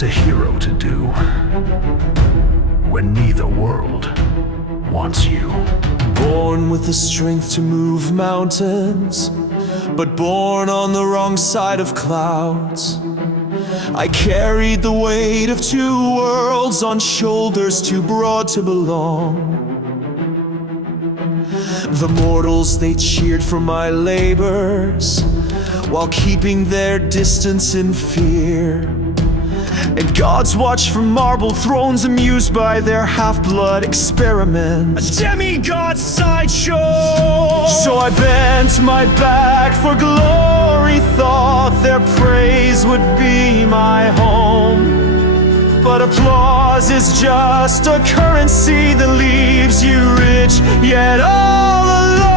What's a hero to do when neither world wants you? Born with the strength to move mountains, but born on the wrong side of clouds. I carried the weight of two worlds on shoulders too broad to belong. The mortals, they cheered for my labors while keeping their distance in fear. And gods watched from marble thrones, amused by their half-blood experiments. A demigod sideshow! So I bent my back for glory, thought their praise would be my home. But applause is just a currency that leaves you rich, yet all alone.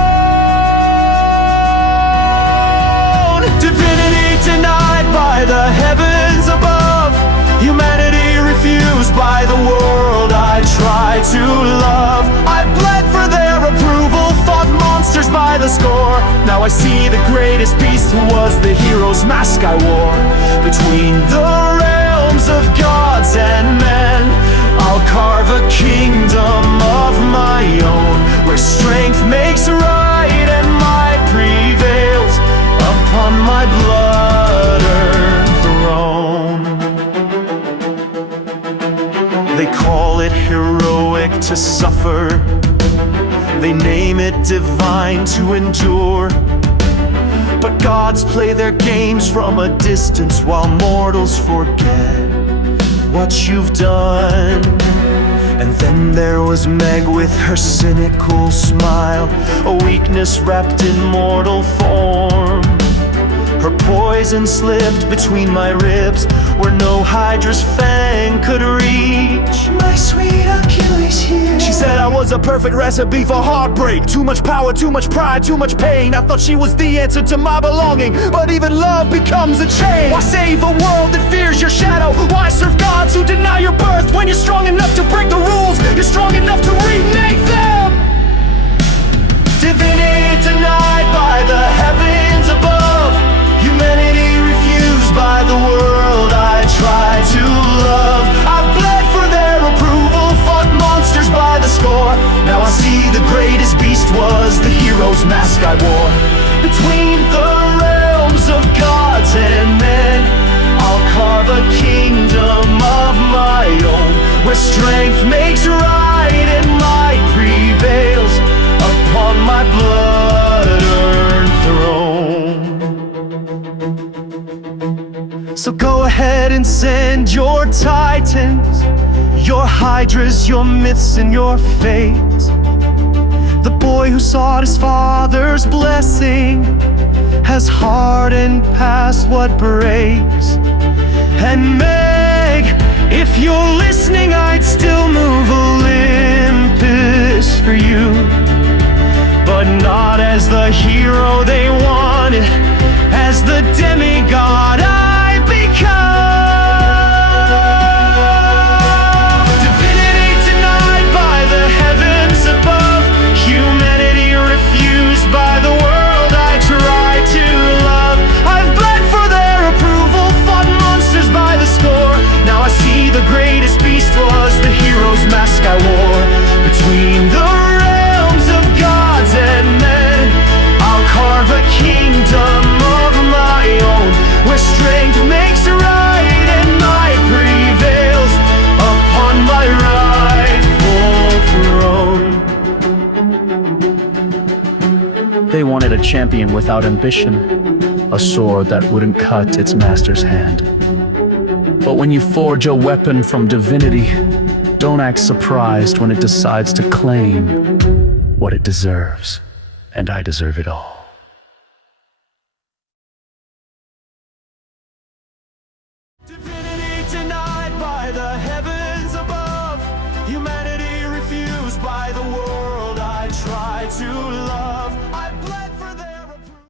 Divinity denied by the heavens above, humanity refused by the world I tried to love. I bled for their approval, fought monsters by the score. Now I see the greatest beast was the hero's mask I wore. Between the realms of gods and men, I'll carve a kingdom of my own, where strength makes right and might prevails upon my blood-earned throne. They call it heroic to suffer, they name it divine to endure. But gods play their games from a distance while mortals forget what you've done. And then there was Meg with her cynical smile, a weakness wrapped in mortal form. Her poison slipped between my ribs, where no Hydra's fang could reach. My sweet Hercules here. She said I was a perfect recipe for heartbreak. Too much power, too much pride, too much pain. I thought she was the answer to my belonging, but even love becomes a chain. Why save a world that fears your shadow? Why serve gods who deny your birth? When you're strong enough to break the rules, you're strong enough to remake them. Divinity denied by the heavens above, humanity refused by the world I tried to love. I've bled for their approval, fought monsters by the score. Now I see the greatest beast was the hero's mask I wore. Between the realms of gods and men, I'll carve a kingdom of my own, where strength makes right and might prevails upon my blood-earned throne. So go ahead and send your titans, your hydras, your myths, and your fates. The boy who sought his father's blessing has hardened past what breaks. And Meg, if you're listening, I'd still move Olympus for you, but not as the hero they wanted, as the demigod I've become. Divinity denied by the heavens above, humanity refused by the world I tried to love. I've bled for their approval, fought monsters by the score. Now I see the greatest beast was the hero's mask I wore. Between the realms of gods and men, I'll carve a kingdom of my own, where strength makes right and might prevails upon my rightful throne. They wanted a champion without ambition, a sword that wouldn't cut its master's hand. But when you forge a weapon from divinity, don't act surprised when it decides to claim what it deserves. And I deserve it all.